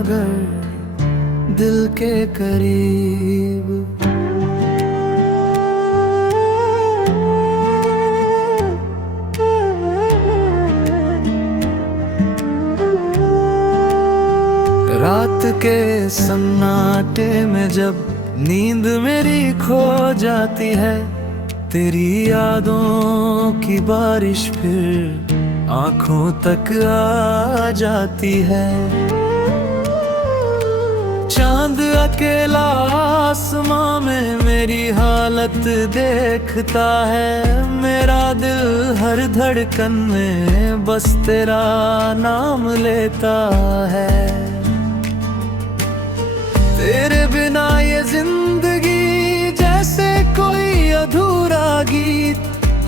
मगर दिल के करीब। रात के सन्नाटे में जब नींद मेरी खो जाती है, तेरी यादों की बारिश फिर आंखों तक आ जाती है। चांद अकेला आसमां में मेरी हालत देखता है, मेरा दिल हर धड़कन में बस तेरा नाम लेता है। तेरे बिना ये जिंदगी जैसे कोई अधूरा गीत,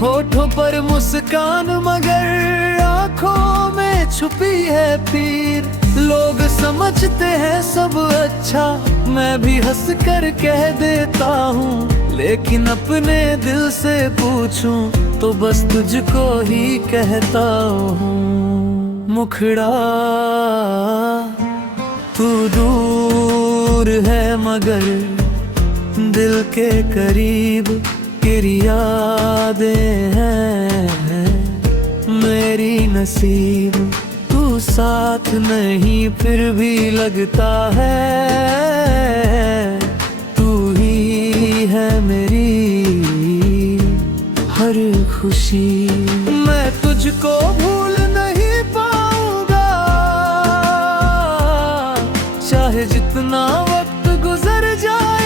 होठों पर मुस्कान मगर आंखों में छुपी है पीर। लोग समझते हैं सब अच्छा, मैं भी हंस कर कह देता हूँ, लेकिन अपने दिल से पूछूं तो बस तुझको ही कहता हूँ। मुखड़ा तू दूर है मगर दिल के करीब, तेरी यादें हैं मेरी नसीब। तू साथ नहीं फिर भी लगता है, तू ही है मेरी हर खुशी। मैं तुझको भूल नहीं पाऊंगा, चाहे जितना वक्त गुजर जाए।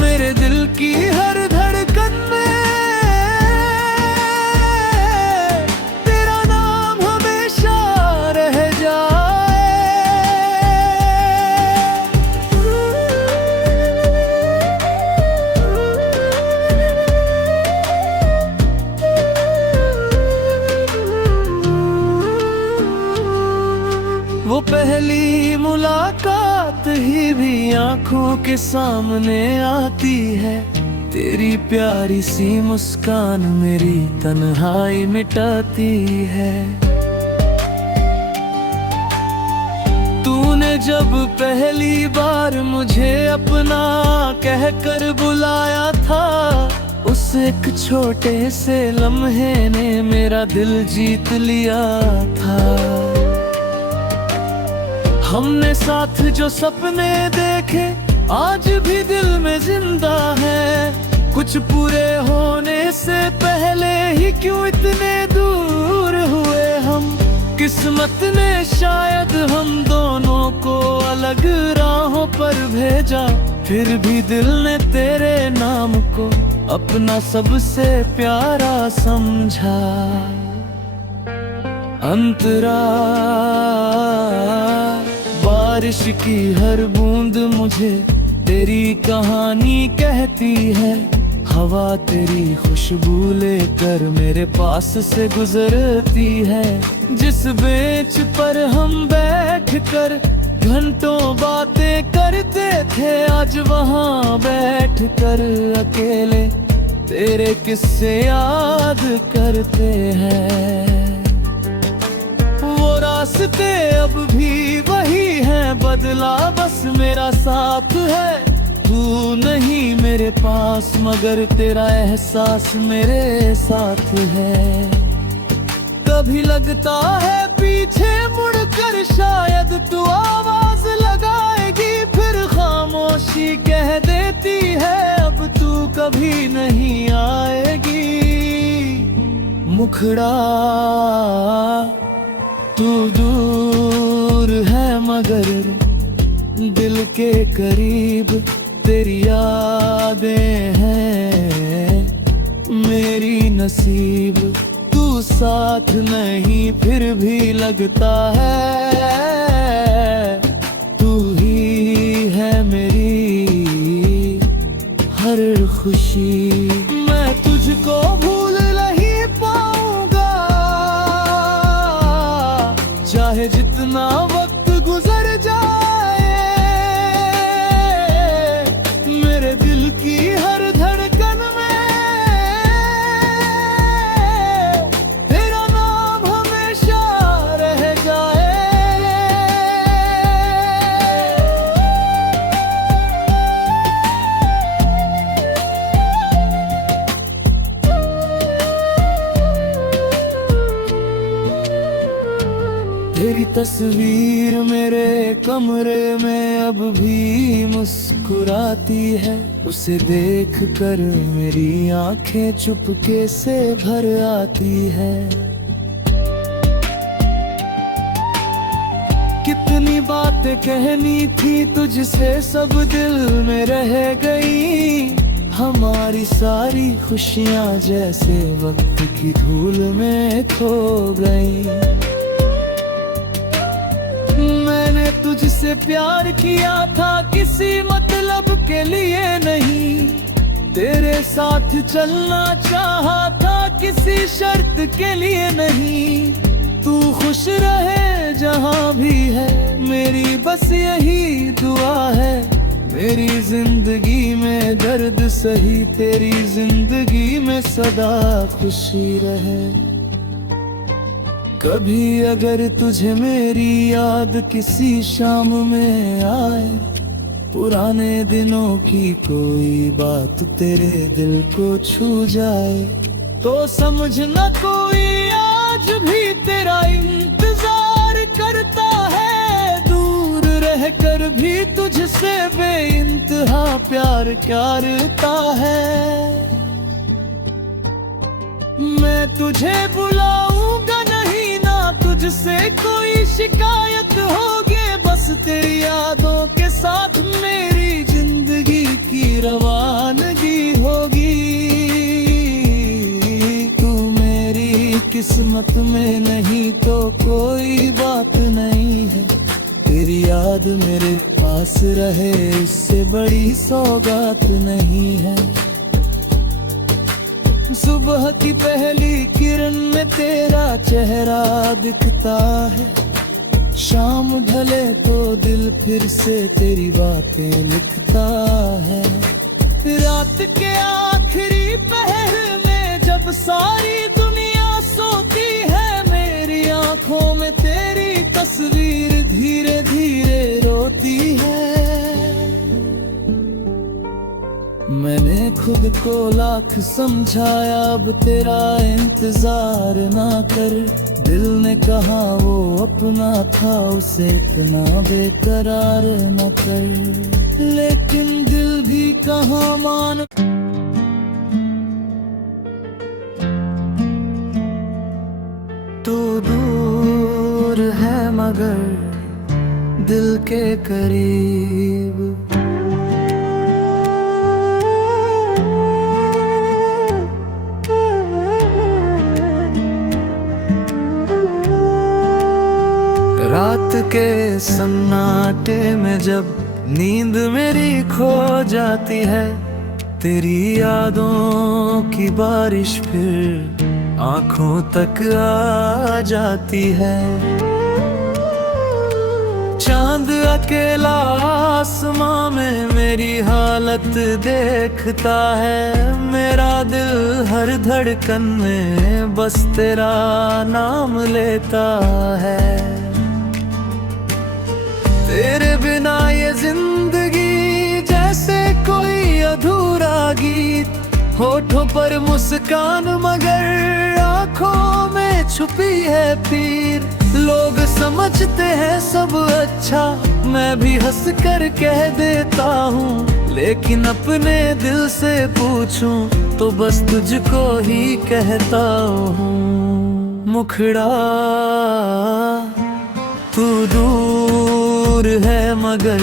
मेरे दिल की हर धड़कन में तेरा नाम हमेशा रह जाए। वो पहली मुलाकात ही भी आंखों के सामने आती है, तेरी प्यारी सी मुस्कान मेरी तन्हाई मिटाती है। तूने जब पहली बार मुझे अपना कहकर बुलाया था, उस एक छोटे से लम्हे ने मेरा दिल जीत लिया था। हमने साथ जो सपने देखे आज भी दिल में जिंदा है, कुछ पूरे होने से पहले ही क्यों इतने दूर हुए हम। किस्मत ने शायद हम दोनों को अलग राहों पर भेजा, फिर भी दिल ने तेरे नाम को अपना सबसे प्यारा समझा। अंतरा बारिश की हर बूंद मुझे तेरी कहानी कहती है, हवा तेरी खुशबू लेकर मेरे पास से गुजरती है। जिस बेंच पर हम बैठकर घंटों बातें करते थे, आज वहाँ बैठकर अकेले तेरे किस्से याद करते हैं। वो रास्ते अब भी वही हैं, बदला बस मेरा साथ है। तू नहीं मेरे पास मगर तेरा एहसास मेरे साथ है। कभी लगता है पीछे मुड़कर शायद तू आवाज लगाएगी, फिर खामोशी कह देती है अब तू कभी नहीं आएगी। मुखड़ा तू दूर है मगर दिल के करीब, तेरी यादें हैं मेरी नसीब। तू साथ नहीं फिर भी लगता है, तू ही है मेरी हर खुशी। मैं तुझको भूल नहीं पाऊंगा, चाहे जितना वक्त गुजर जाए। मेरे दिल की हर धड़कन में तेरा नाम हमेशा रह जाए। तस्वीर मेरे कमरे में अब भी मुस्कुराती है, उसे देख कर मेरी आंखें चुपके से भर आती है। कितनी बातें कहनी थी तुझसे सब दिल में रह गई, हमारी सारी खुशियां जैसे वक्त की धूल में खो गई। मैंने तुझसे प्यार किया था किसी मतलब के लिए नहीं, तेरे साथ चलना चाहा था किसी शर्त के लिए नहीं। तू खुश रहे जहां भी है, मेरी बस यही दुआ है। मेरी जिंदगी में दर्द सही, तेरी जिंदगी में सदा खुशी रहे। कभी अगर तुझे मेरी याद किसी शाम में आए, पुराने दिनों की कोई बात तेरे दिल को छू जाए, तो समझना कोई आज भी तेरा इंतजार करता है। दूर रहकर भी तुझसे बेइंतहा प्यार करता है। मैं तुझे बुलाऊंगा नहीं, ना तुझसे कोई शिकायत होगी, बस तेरी यादों के साथ मेरी जिंदगी की रवानगी होगी। तू मेरी किस्मत में नहीं तो कोई बात नहीं है, तेरी याद मेरे पास रहे इससे बड़ी सौगात नहीं है। सुबह की पहली किरण में तेरा चेहरा दिखता है, शाम ढले तो दिल फिर से तेरी बातें लिखता है। रात के आखिरी पहर में जब सारी दुनिया सोती है, मेरी आंखों में तेरी तस्वीर धीरे धीरे रोती है। मैंने खुद को लाख समझाया अब तेरा इंतजार ना कर, दिल ने कहा वो अपना था उसे इतना बेकरार न कर, लेकिन दिल भी कहाँ मान। तू दूर है मगर दिल के करीब, रात के सन्नाटे में जब नींद मेरी खो जाती है, तेरी यादों की बारिश फिर आंखों तक आ जाती है। चांद अकेला आसमां में मेरी हालत देखता है, मेरा दिल हर धड़कन में बस तेरा नाम लेता है। तेरे बिना ये जिंदगी जैसे कोई अधूरा गीत, होठों पर मुस्कान मगर आंखों में छुपी है पीर। लोग समझते हैं सब अच्छा, मैं भी हंस कर कह देता हूँ, लेकिन अपने दिल से पूछूं तो बस तुझको ही कहता हूँ। मुखड़ा तू दूर है मगर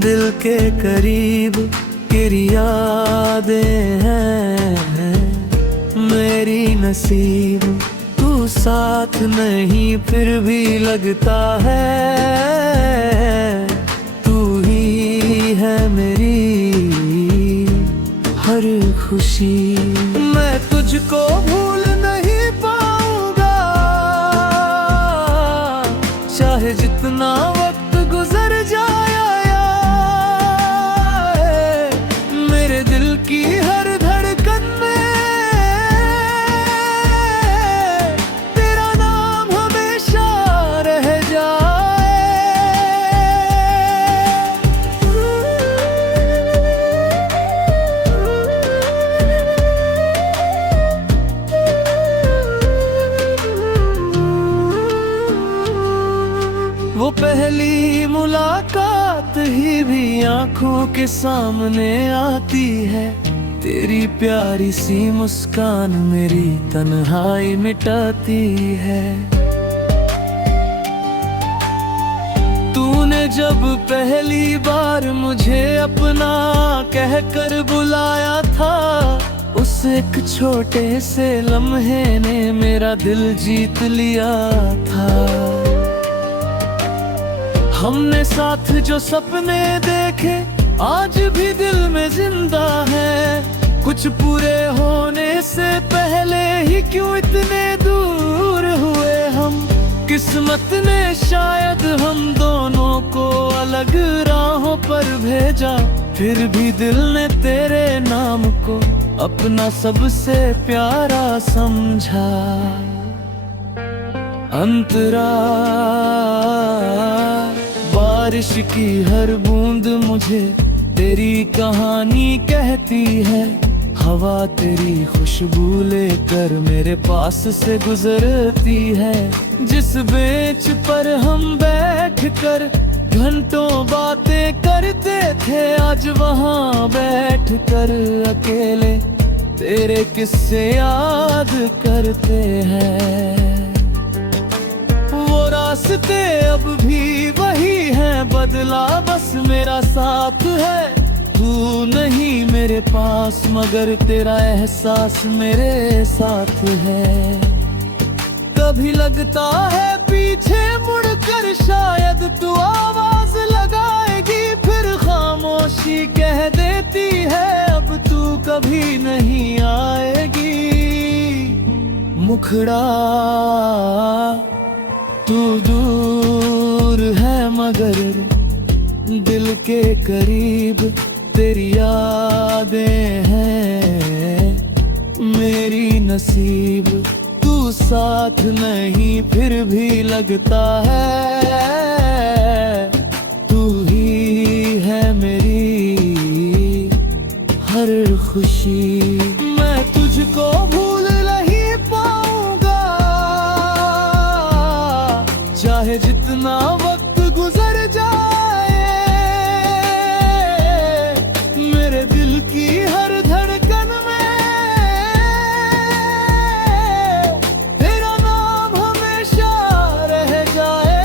दिल के करीब, तेरी यादें हैं मेरी नसीब। तू साथ नहीं फिर भी लगता है, तू ही है मेरी हर खुशी। मैं तुझको भूल नहीं पाऊंगा, चाहे जितना वक्त गुजर जाए। मेरे दिल की हर धड़कन में तेरा नाम हमेशा रह जाए। आंखों के सामने आती है, तेरी प्यारी सी मुस्कान मेरी तन्हाई मिटाती है। तूने जब पहली बार मुझे अपना कहकर बुलाया था, उस एक छोटे से लम्हे ने मेरा दिल जीत लिया था। हमने साथ जो सपने देखे आज भी दिल में जिंदा है, कुछ पूरे होने से पहले ही क्यों इतने दूर हुए हम। किस्मत ने शायद हम दोनों को अलग राहों पर भेजा, फिर भी दिल ने तेरे नाम को अपना सबसे प्यारा समझा। अंतरा बारिश की हर बूंद मुझे तेरी कहानी कहती है, हवा तेरी खुशबू लेकर मेरे पास से गुजरती है। जिस बेंच पर हम बैठकर घंटों बातें करते थे, आज वहाँ बैठकर अकेले तेरे किस्से याद करते हैं। वो रास्ते अब भी वही हैं, बदला बस मेरा साथ है। तू नहीं मेरे पास मगर तेरा एहसास मेरे साथ है। कभी लगता है पीछे मुड़कर शायद तू आवाज लगाएगी, फिर खामोशी कह देती है अब तू कभी नहीं आएगी। मुखड़ा तू दूर है मगर दिल के करीब तेरी यादें हैं मेरी नसीब। तू साथ नहीं फिर भी लगता है, तू ही है मेरी हर खुशी। मैं तुझको भूल नहीं पाऊंगा, चाहे जितना वक्त गुजर जाए। मेरे दिल की हर धड़कन में तेरा नाम हमेशा रह जाए।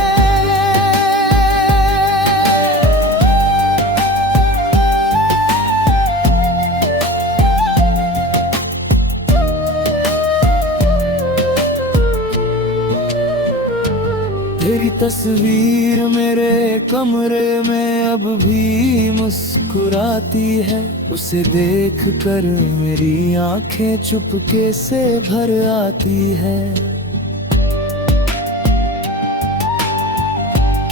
तेरी तस्वीर मेरे कमरे में अब भी मुस्कुराती है, उसे देख कर मेरी आंखें चुपके से भर आती है।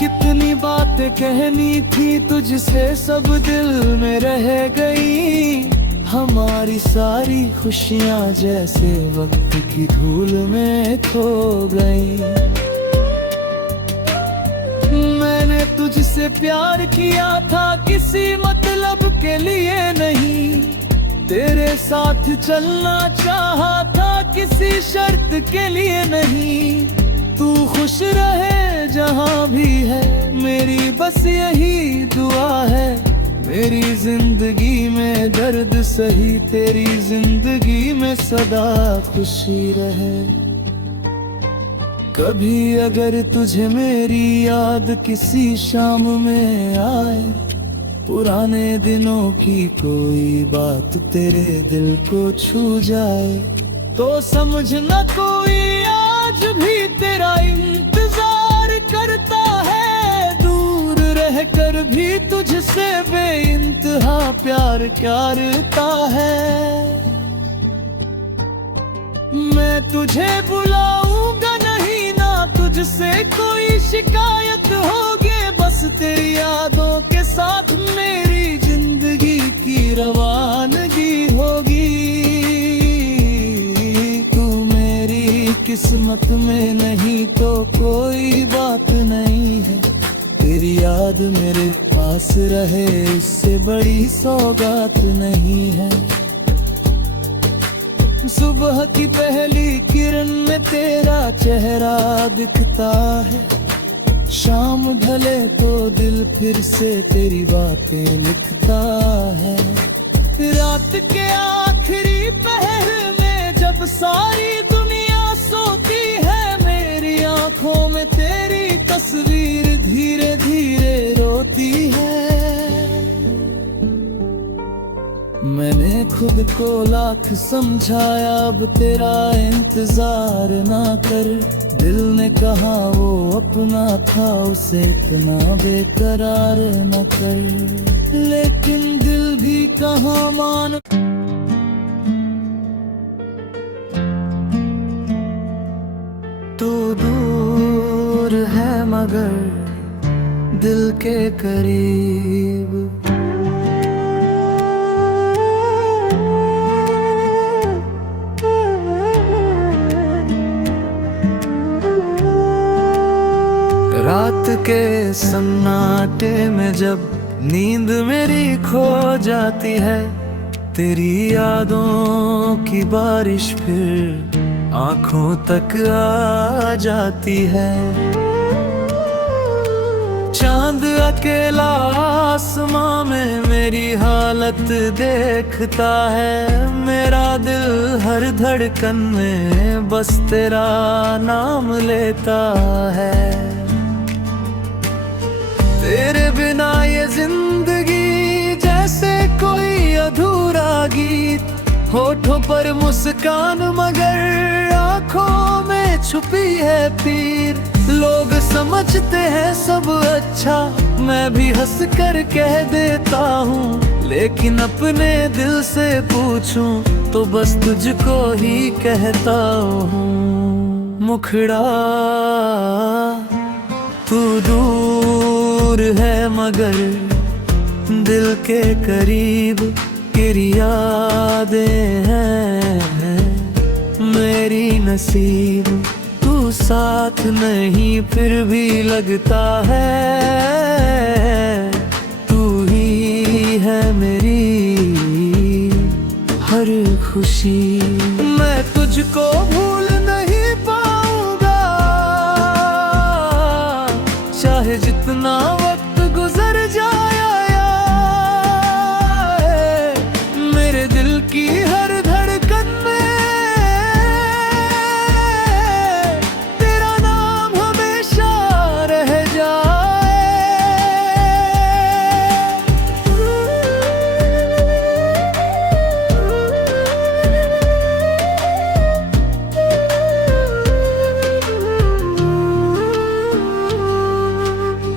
कितनी बातें कहनी थी तुझसे सब दिल में रह गई, हमारी सारी खुशियां जैसे वक्त की धूल में खो गई। मैंने तुझसे प्यार किया था किसी मतलब के लिए नहीं, तेरे साथ चलना चाहा था किसी शर्त के लिए नहीं। तू खुश रहे जहाँ भी है मेरी बस यही दुआ है। मेरी जिंदगी में दर्द सही तेरी जिंदगी में सदा खुशी रहे। कभी अगर तुझे मेरी याद किसी शाम में आए, पुराने दिनों की कोई बात तेरे दिल को छू जाए, तो समझना कोई आज भी तेरा इंतजार करता है। दूर रहकर भी तुझसे बेइंतहा प्यार करता है। मैं तुझे बुलाऊंगा नहीं ना तुझसे कोई शिकायत होगी, बस तेरी यादों के साथ मेरी जिंदगी की रवानगी होगी। तू मेरी किस्मत में नहीं तो कोई बात नहीं है, तेरी याद मेरे पास रहे इससे बड़ी सौगात नहीं है। सुबह की पहली किरण में तेरा चेहरा दिखता है, शाम ढले तो दिल फिर से तेरी बातें लिखता है। रात के आखिरी पहर में जब सारी दुनिया सोती है, मेरी आंखों में तेरी तस्वीर धीरे धीरे रोती है। मैंने खुद को लाख समझाया, अब तेरा इंतजार ना कर। दिल ने कहा वो अपना था, उसे इतना बेकरार न कर। लेकिन दिल भी कहाँ मान। तू दूर है मगर दिल के करीब। रात के सन्नाटे में जब नींद मेरी खो जाती है, तेरी यादों की बारिश फिर आंखों तक आ जाती है। चांद अकेला आसमां में मेरी हालत देखता है। मेरा दिल हर धड़कन में बस तेरा नाम लेता है। तेरे बिना ये जिंदगी जैसे कोई अधूरा गीत। होठों पर मुस्कान मगर आंखों में छुपी है पीर। लोग समझते हैं सब अच्छा, मैं भी हंस कर कह देता हूँ। लेकिन अपने दिल से पूछूं तो बस तुझको ही कहता हूँ। मुखड़ा तू दूर है मगर दिल के करीब। तेरी यादें हैं मेरी नसीब। तू साथ नहीं फिर भी लगता है। तू ही है मेरी हर खुशी। मैं तुझको भूल नहीं पाऊंगा, चाहे जितना वक्त गुजर जाए। मेरे दिल की हर धड़कन में तेरा नाम हमेशा रह जाए।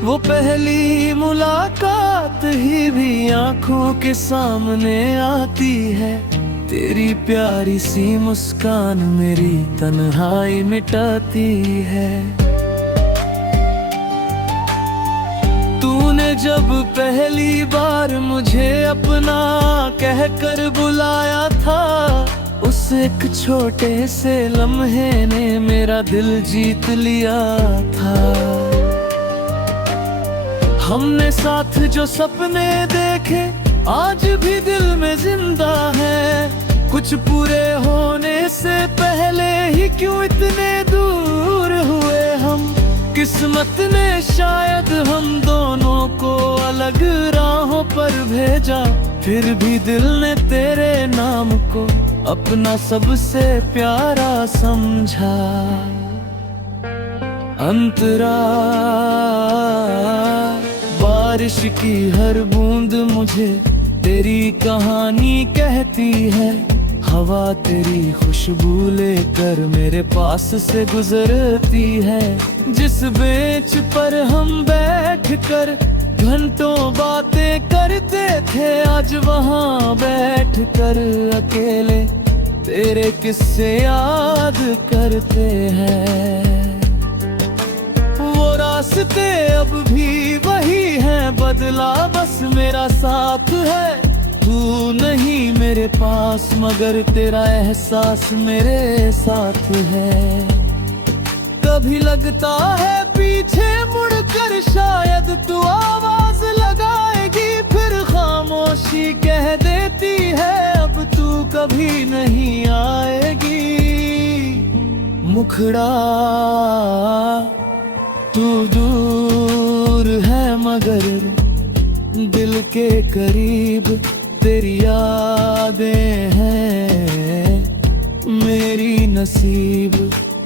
वो पहली मुलाकात ही भी आंखों के सामने आती है। तेरी प्यारी सी मुस्कान मेरी तन्हाई मिटाती है। तूने जब पहली बार मुझे अपना कहकर बुलाया था, उस एक छोटे से लम्हे ने मेरा दिल जीत लिया था। हमने साथ जो सपने देखे आज भी दिल में जिंदा है। कुछ पूरे होने से पहले ही क्यों इतने दूर हुए हम। किस्मत ने शायद हम दोनों को अलग राहों पर भेजा, फिर भी दिल ने तेरे नाम को अपना सबसे प्यारा समझा। अंतरा बारिश की हर बूंद मुझे तेरी कहानी कहती है। हवा तेरी खुशबू लेकर मेरे पास से गुजरती है। जिस बेंच पर हम बैठकर घंटों बातें करते थे, आज वहाँ बैठकर अकेले तेरे किस्से याद करते हैं। वो रास्ते अब भी वही हैं, बदला बस मेरा साथ है। तू नहीं मेरे पास मगर तेरा एहसास मेरे साथ है। कभी लगता है पीछे मुड़कर शायद तू आवाज लगाएगी, फिर खामोशी कह देती है अब तू कभी नहीं आएगी। मुखड़ा तू दूर है मगर दिल के करीब तेरी यादें हैं मेरी नसीब।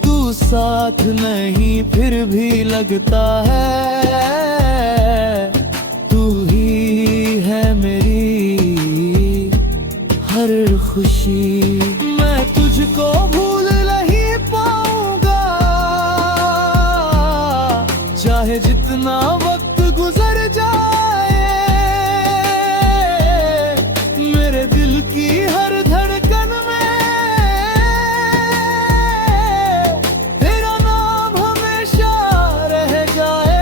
तू साथ नहीं फिर भी लगता है, तू ही है मेरी हर खुशी। मैं तुझको भूल नहीं पाऊंगा चाहे जितना वक्त गुजर जाए, मेरे दिल की हर धड़कन में तेरा नाम हमेशा रह जाए।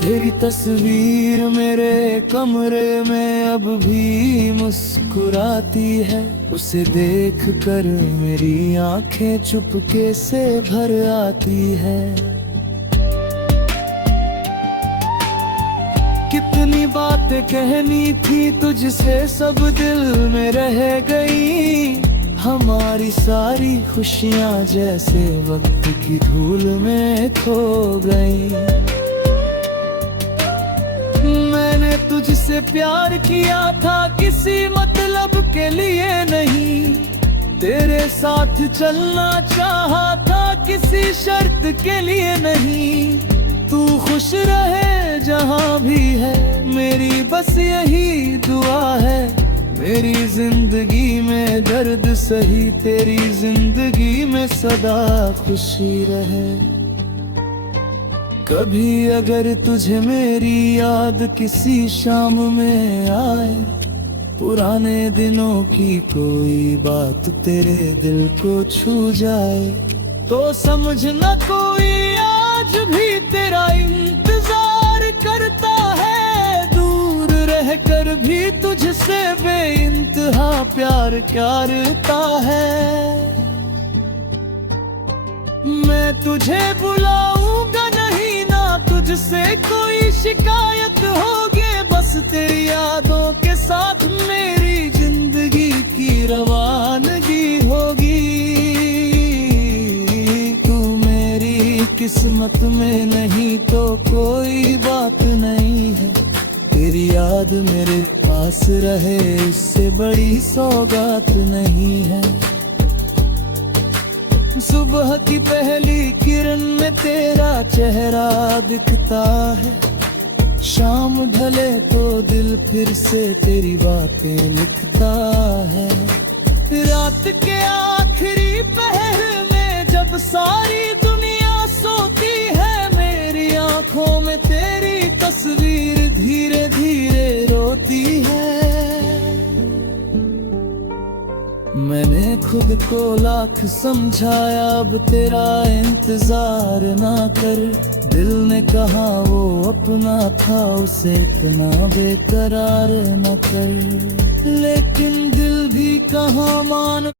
तेरी तस्वीर मेरे कमरे में अब भी मुस्कुराती है, उसे देख कर मेरी आंखें चुपके से भर आती है। कितनी बातें कहनी थी तुझसे सब दिल में रह गई, हमारी सारी खुशियां जैसे वक्त की धूल में खो गई। मैंने तुझसे प्यार किया था किसी मतलब के लिए नहीं, तेरे साथ चलना चाहा था किसी शर्त के लिए नहीं। तू खुश रहे जहां भी है मेरी बस यही दुआ है, मेरी जिंदगी में दर्द सही तेरी जिंदगी में सदा खुशी रहे। कभी अगर तुझे मेरी याद किसी शाम में आए, पुराने दिनों की कोई बात तेरे दिल को छू जाए, तो समझना कोई आज भी तेरा इंतजार करता है। दूर रहकर भी तुझसे बेइंतहा प्यार करता है। मैं तुझे बुलाऊंगा नहीं ना तुझसे कोई शिकायत होगी, बस तेरी यादों के साथ मेरी जिंदगी की रवानगी होगी। तू मेरी किस्मत में नहीं तो कोई बात नहीं है, तेरी याद मेरे पास रहे इससे बड़ी सौगात नहीं है। सुबह की पहली किरण में तेरा चेहरा दिखता है, शाम ढले तो दिल फिर से तेरी बातें लिखता है। रात के आखिरी पहर में जब सारी दुनिया सोती है, मेरी आंखों में तेरी तस्वीर धीरे धीरे रोती है। मैंने खुद को लाख समझाया अब तेरा इंतजार ना कर, दिल ने कहा वो अपना था उसे इतना बेकरार न कर, लेकिन दिल भी कहाँ मान